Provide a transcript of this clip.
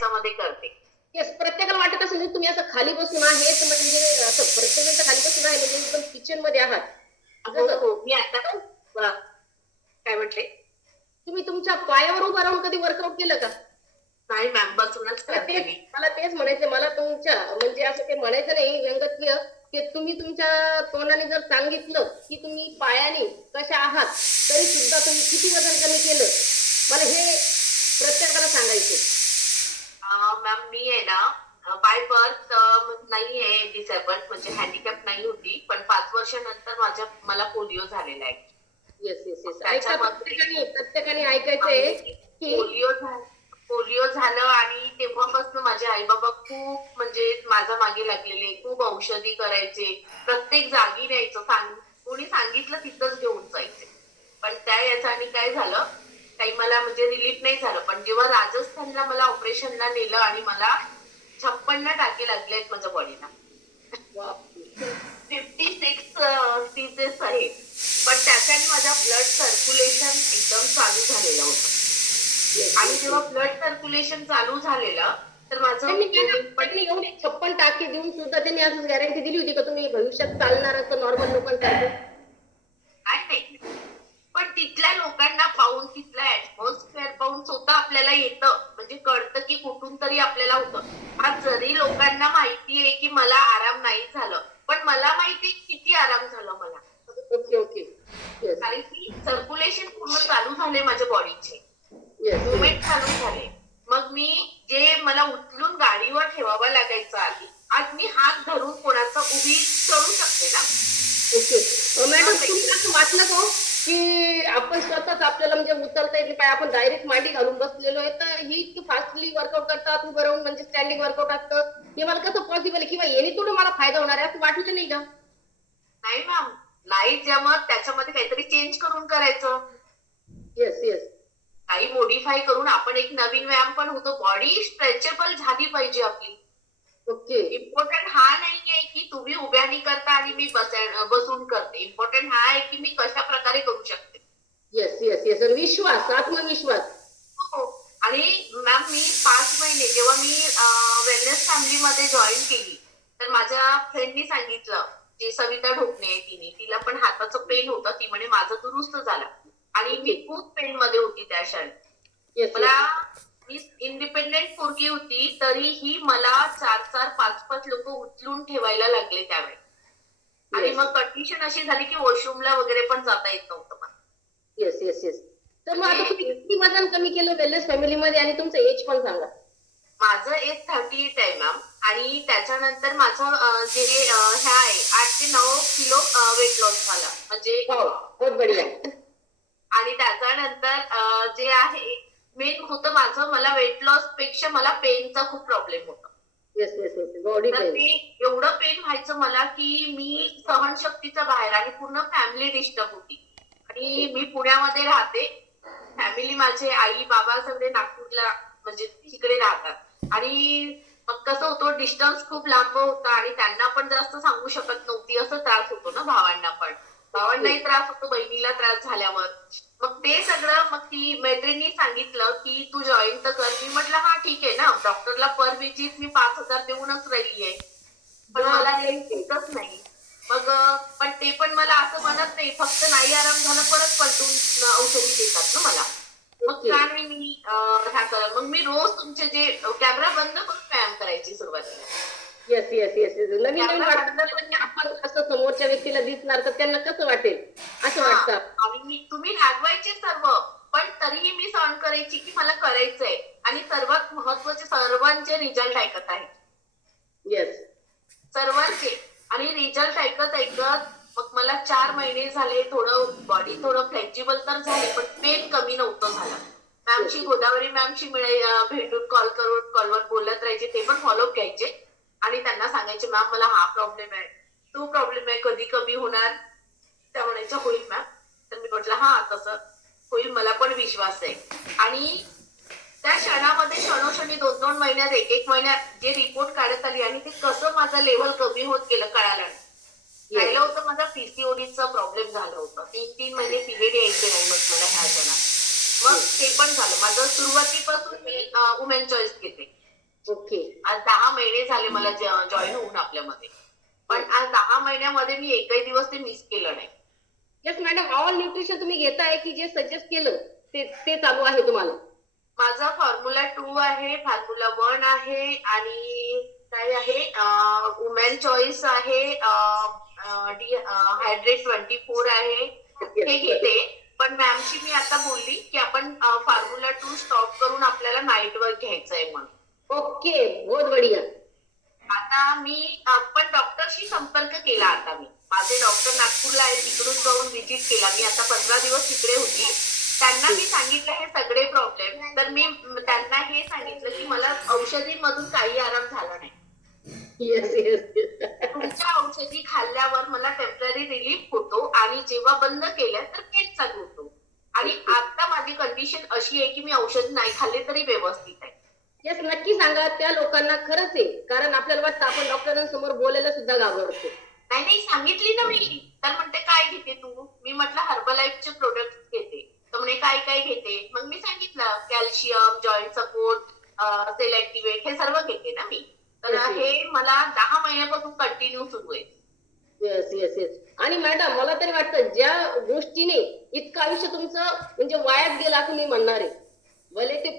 याच्यामध्ये करते. येस, प्रत्येकाला वाटत असेल की तुम्ही असं खाली बसून आहेत म्हणजे असं प्रत्येकाचं खाली बसून आहे म्हणजे एकदम किचन मध्ये आहात. हो जसं हो, मी आता काय म्हटले, तुम्ही तुमच्या पायावर उभं राहून कधी वर्कआउट केलं का? नाही मॅम, बसूनच मला करते तेच मी. मला तेच म्हणायचं, मला तुमच्या म्हणजे असं ते म्हणायचं नाही व्यंगत्व, की तुम्ही तुमच्या तोंडाने जर सांगितलं की तुम्ही पायाने कशा आहात तरी सुद्धा तुम्ही किती वजन कमी केलं, मला हे प्रत्येकाला सांगायचं. मॅम मी आहे ना, बाय बर्थ नाही आहे डिसेबल्ड, म्हणजे हँडिकॅप नाही होती, पण 5 वर्षानंतर मला पोलिओ झालेला आहे. येस येस येस, ऐका, त्याच्यामध्ये प्रत्येकाने प्रत्येकाने ऐकायचंय आणि की पोलिओ झालं आणि तेव्हापासून माझे आई बाबा खूप म्हणजे माझ्या मागे लागलेले, खूप औषधी करायचे, प्रत्येक जागी न्यायचं, कोणी सांगितलं तिथंच घेऊन जायचे. पण त्या याच्याने काय झालं, काही मला म्हणजे रिलीफ नाही झालं. पण जेव्हा राजस्थानला मला ऑपरेशनला नेलं आणि मला 56 टाके लागले आहेत माझ्या बॉडीला. बापरे. 56 स्टिचेस आहेत. पण त्याच्याने माझा ब्लड सर्क्युलेशन एकदम चालू झालेलं होतं. आणि जेव्हा ब्लड सर्क्युलेशन चालू झालेलं तर माझं युरिन पण त्यांनी एवढे 56 टाके देऊन सुद्धा त्यांनी असं गॅरंटी दिली होती का तुम्ही भविष्यात चालणार असं नॉर्मल लोकांसारखं? नाही. पण तिथल्या लोकांना पाहून, तिथला ऍटमॉस्फिअर पाहून स्वतः आपल्याला येतं, म्हणजे कळतं की कुठून तरी आपल्याला होतं. आज जरी लोकांना माहितीये की मला आराम नाही झालं, पण मला माहितीये किती आराम झालं मला. Okay okay. येस कारण की सर्क्युलेशन पूर्ण चालू झाले माझ्या बॉडीचे, येस मुवमेंट येस. चालू झाले. मग मी जे मला उचलून गाडीवर ठेवावं लागायचं आधी, आज मी हात धरून कोणाचा उभी चढू शकते ना. ओके. मॅडम, मग तुम्ही असं वाटलं का हो, की आपण स्वतःच आपल्याला म्हणजे उचलता येते पाय, आपण डायरेक्ट मांडी घालून बसलेलो आहे, तर ही इतकी फास्टली वर्कआउट करतात उभं राहून, म्हणजे स्टँडिंग वर्कआउट असतं, हे मला कसं पॉसिबल आहे किंवा याने थोडं मला फायदा होणार आहे असं वाटलं नाही का? नाही मॅम, नाही जमत, त्याच्यामध्ये काहीतरी चेंज करून करायचं, येस येस. काही मॉडिफाय करून आपण एक नवीन व्यायाम पण होतो. बॉडी स्ट्रेचेबल झाली पाहिजे आपली. ओके. इम्पॉर्टंट हा नाहीये की तुम्ही उभ्यानी करता आणि मी बसून करते. इम्पॉर्टंट हा आहे की मी कशा प्रकारे करू शकते. येस येस येस, विश्वास, आत्मविश्वास. हो. आणि मॅम मी 5 महिने जेव्हा मी वेलनेस फॅमिलीमध्ये जॉईन केली, तर माझ्या फ्रेंडनी सांगितलं, जी सविता ढोकणे आहे, तिला पण हाताचं पेन होतं. ती म्हणे माझं दुरुस्त झालं. आणि मी ओके. खूप पेन मध्ये होती त्या क्षणी. येस मला, येस. मी इंडिपेंडेंट पोरगी होती, तरीही मला 4-4, 5-5 लोक उचलून ठेवायला लागले त्यावेळी. आणि येस मग कंडिशन अशी झाली की वॉशरूमला वगैरे पण जाता येत नव्हतं मला. Yes yes yes. तर मग आता तुम्ही म्हणजे किती वजन कमी केलं वेलनेस फॅमिलीमध्ये आणि तुमचं एज पण सांगा. माझं एज 38 आहे मॅम. आणि त्याच्यानंतर माझं जे ह्या आहे 8 ते 9 किलो वेट लॉस झाला म्हणजे. वाव, बहुत बढिया. आणि त्याच्यानंतर जे आहे मेन होतं माझं, मला वेट लॉस पेक्षा मला पेनचा खूप प्रॉब्लेम होता. येस येस येस, बॉडी तर पेन. ते एवढं पेन व्हायचं मला की मी सहनशक्तीच्या बाहेर, आणि पूर्ण फॅमिली डिस्टर्ब होती. आणि मी पुण्यामध्ये राहते, फॅमिली माझे आई बाबा सगळे नागपूरला म्हणजे तिकडे राहतात. आणि मग कसं होतं, डिस्टन्स खूप लांब होता आणि त्यांना पण जास्त सांगू शकत नव्हती, असं त्रास होतो ना भावांना पण. भावांनाही त्रास होतो बहिणीला त्रास झाल्यावर. मग ते सगळं, मग ती मैत्रिणी सांगितलं की तू जॉईन तर कर. मी म्हटलं हा ठीक आहे ना, डॉक्टरला पर विजिट मी 5,000 देऊनच राहिली आहे, पण मला ते होतच नाही. मग पण ते पण मला असं म्हणत नाही, फक्त नाही आराम झाला परत पलटून औषधी देतात ना मला. मग ओके. काय मी मग मी रोज तुमचे जे कॅमेरा बंद करून व्यायाम करायची सुरुवातीला. येस येस येस येस, नवीन नवीन कॅमेरा वाटतं बंद आपल्याला की करून, आपण असं समोरच्या व्यक्तीला दिसणार तर त्यांना कसं वाटेल असं हा, वाटतं. आणि तुम्ही रागवायचे सर्व, पण तरीही मी सहन करायची की मला करायचंय. आणि सर्वात महत्वाचे, सर्वांचे रिझल्ट ऐकत आहे, येस. सर्वांचे. आणि रिझल्ट ऐकत ऐकत मग मला 4 महिने झाले, थोडं बॉडी थोडं फ्लेक्झिबल तर झाली, पण पेन कमी नव्हतं झालं. येस मॅमशी, गोदावरी मॅमशी भेटून कॉलवर बोलत राहायचे, ते पण फॉलोअप घ्यायचे. आणि त्यांना सांगायचे मॅम मला हा प्रॉब्लेम आहे, तो प्रॉब्लेम आहे, कधी कमी होणार. त्या म्हणायच्या होईल मॅम. तर मी म्हटलं हा तसं होईल, मला पण विश्वास आहे. आणि त्या क्षणामध्ये, क्षणोक्षणी 2-2 महिन्यात, 1-1 महिन्यात जे रिपोर्ट काढत आली, आणि ते कसं माझं लेवल कमी होत गेलं कळालं नाही. येस. राहिलं होतं माझा पीसीओडीचा प्रॉब्लेम झालं होतं, 3-3 महिने पिरियड यायचे नाही मग मला ह्या क्षणात. मग ते पण झालं माझं. सुरुवातीपासून मी वुमेन चॉईस घेते. ओके. आज 10 महिने झाले मला जॉईन होऊन आपल्यामध्ये. पण आज 10 महिन्यामध्ये मी एकही दिवस ते मिस केलं नाही. येस मॅडम, ऑल न्यूट्रिशन तुम्ही घेताय की जे सजेस्ट केलं ते ते चालू आहे तुम्हाला? माझा फॉर्म्युला 2 आहे, फॉर्म्युला 1 आहे आणि काय आहे वुमेन चॉईस आहे, हायड्रेट 24 आहे, हे घेते. पण मॅमशी मी आता बोलली की आपण फॉर्म्युला 2 स्टॉप करून आपल्याला नाईट वर्क घ्यायचंय म्हणून. ओके, बहुत बढिया. आता मी पण डॉक्टरशी संपर्क केला. आता मी माझे डॉक्टर नागपूरला आहे, तिकडून जाऊन व्हिजिट केला. मी आता 15 दिवस तिकडे होती. त्यांना मी सांगितलं हे सगळे प्रॉब्लेम. तर मी त्यांना हे सांगितलं की मला औषधीमधून काही आराम झाला नाही. Yes yes. तुमच्या औषधी खाल्ल्यावर मला टेम्पररी रिलीफ होतो आणि जेव्हा बंद केलं तर पेन चालू होतो. आणि आता माझी कंडिशन अशी आहे की मी औषध नाही खाल्ले तरी व्यवस्थित आहे. येस, नक्की सांगा त्या लोकांना. खरंच आहे, कारण आपल्याला वाटतं आपण डॉक्टरांसमोर बोलायला सुद्धा घाबरतो. नाही नाही, सांगितली ना मी. तर म्हणते काय घेते तू? मी म्हटलं हर्बलाइफचे प्रोडक्ट घेते. तर म्हणे काय काय घेते? मग मी सांगितलं calcium, joint support, cell activate, हे सर्व घेते ना मी. तर हे मला 10 महिन्यापासून कंटिन्यू सुरू आहे. Yes yes yes. आणि मॅडम, मला तरी वाटतं ज्या गोष्टीने इतकं आयुष्य तुमचं म्हणजे वायात गेलं असं मी म्हणणार आहे, भले ते